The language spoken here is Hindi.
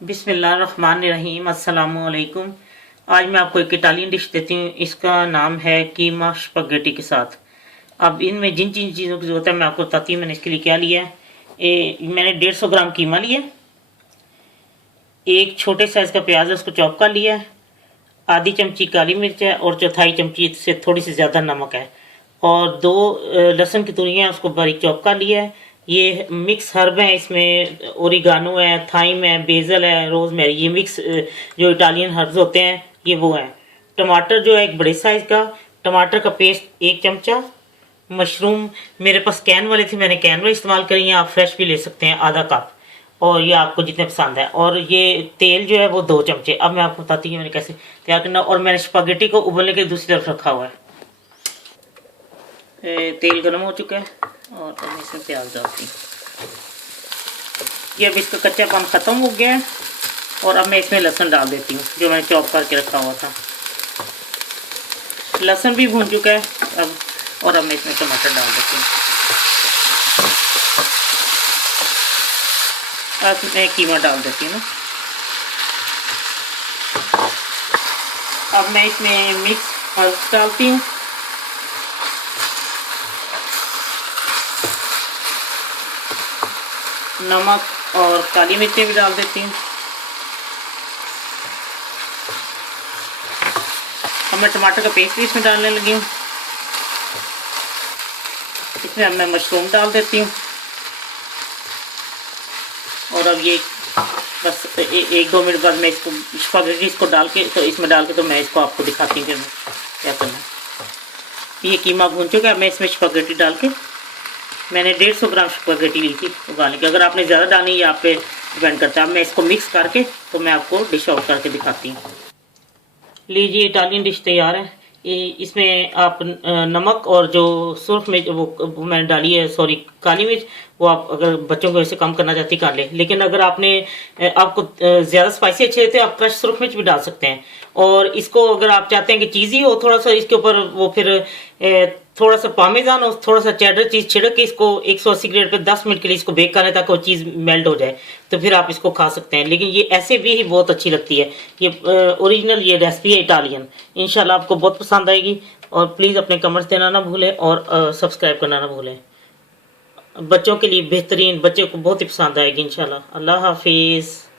बिस्मिल्लाहिर्रहमानिर्रहीम। अस्सलामुअलैकुम। आज मैं आपको एक इटालियन डिश देती हूँ। इसका नाम है कीमा स्पगेटी के साथ। अब इनमें जिन जिन चीज़ों की ज़रूरत है मैं आपको बताती हूँ। मैंने इसके लिए क्या लिया है। मैंने 150 ग्राम कीमा लिया, एक छोटे साइज़ का प्याज है उसको चॉप कर लिया है, आधी चमची काली मिर्च है और चौथाई चमची से थोड़ी सी ज़्यादा नमक है, और 2 लहसुन की तुरियाँ उसको बारीक चॉप कर लिया है। ये मिक्स हर्ब है, इसमें ओरिगानो है, थाइम है, बेजल है, रोजमेरी, ये मिक्स जो इटालियन हर्ब्स होते हैं ये वो हैं। टमाटर जो है एक बड़े साइज़ का, टमाटर का पेस्ट 1 चमचा, मशरूम मेरे पास कैन वाले थे, मैंने कैन वाले इस्तेमाल करी हैं, आप फ्रेश भी ले सकते हैं, आधा कप, और ये आपको जितने पसंद है। और ये तेल जो है वो 2 चमचे। अब मैं आपको बताती हूँ मैंने कैसे तैयार करना। और मैंने स्पगेटी को उबलने के दूसरी तरफ रखा हुआ है। तेल गर्म हो चुका है और अब मैं इसमें प्याज डालती हूँ। ये अब इसका कच्चापन ख़त्म हो गया है और अब मैं इसमें लहसुन डाल देती हूँ जो मैंने चॉप करके रखा हुआ था। लहसुन भी भून चुका है अब, और अब मैं इसमें टमाटर डाल देती हूँ। अब मैं कीमा डाल देती हूँ ना। अब मैं इसमें मिक्स हर्ब्स डालती हूँ, नमक और काली मिर्चें भी डाल देती हूँ। अब मैं टमाटर का पेस्ट भी इसमें डालने लगी हूँ। इसमें अब मैं मशरूम डाल देती हूँ, और अब ये बस 1-2 मिनट बाद मैं इसको स्पगेटी इसको डाल के तो इसमें डाल के तो मैं इसको आपको दिखाती हूँ कि मैं क्या करना है। ये कीमा भून चुका है, मैं इसमें स्पगेटी डाल के, मैंने 150 ग्राम स्पगेटी ली थी उगाने की, अगर आपने ज़्यादा डालनी है आप पे डिपेंड करता है। अब मैं इसको मिक्स करके तो मैं आपको डिश आउट करके दिखाती हूँ। लीजिए इटालियन डिश तैयार है। इसमें आप नमक और जो सुर्ख मिर्च वो मैंने डाली है, सॉरी काली मिर्च, वो आप अगर बच्चों को वैसे कम करना चाहती कर ले, लेकिन अगर आपने आपको ज़्यादा स्पाइसी अच्छे रहते हैं आप क्रश सुर्ख मिर्च भी डाल सकते हैं। और इसको अगर आप चाहते हैं कि चीज़ी हो थोड़ा सा, इसके ऊपर वो फिर थोड़ा सा पामेजान और थोड़ा सा चेडर चीज़ छिड़क के इसको 180 ग्रेड पे 10 मिनट के लिए इसको बेक करें ताकि वो चीज़ मेल्ट हो जाए, तो फिर आप इसको खा सकते हैं। लेकिन ये ऐसे भी ही बहुत अच्छी लगती है। ये ओरिजिनल ये रेसिपी है इटालियन। इंशाल्लाह आपको बहुत पसंद आएगी, और प्लीज़ अपने कमेंट्स देना ना भूलें और सब्सक्राइब करना ना भूलें। बच्चों के लिए बेहतरीन, बच्चे को बहुत ही पसंद आएगी इंशाल्लाह। अल्लाह हाफिज़।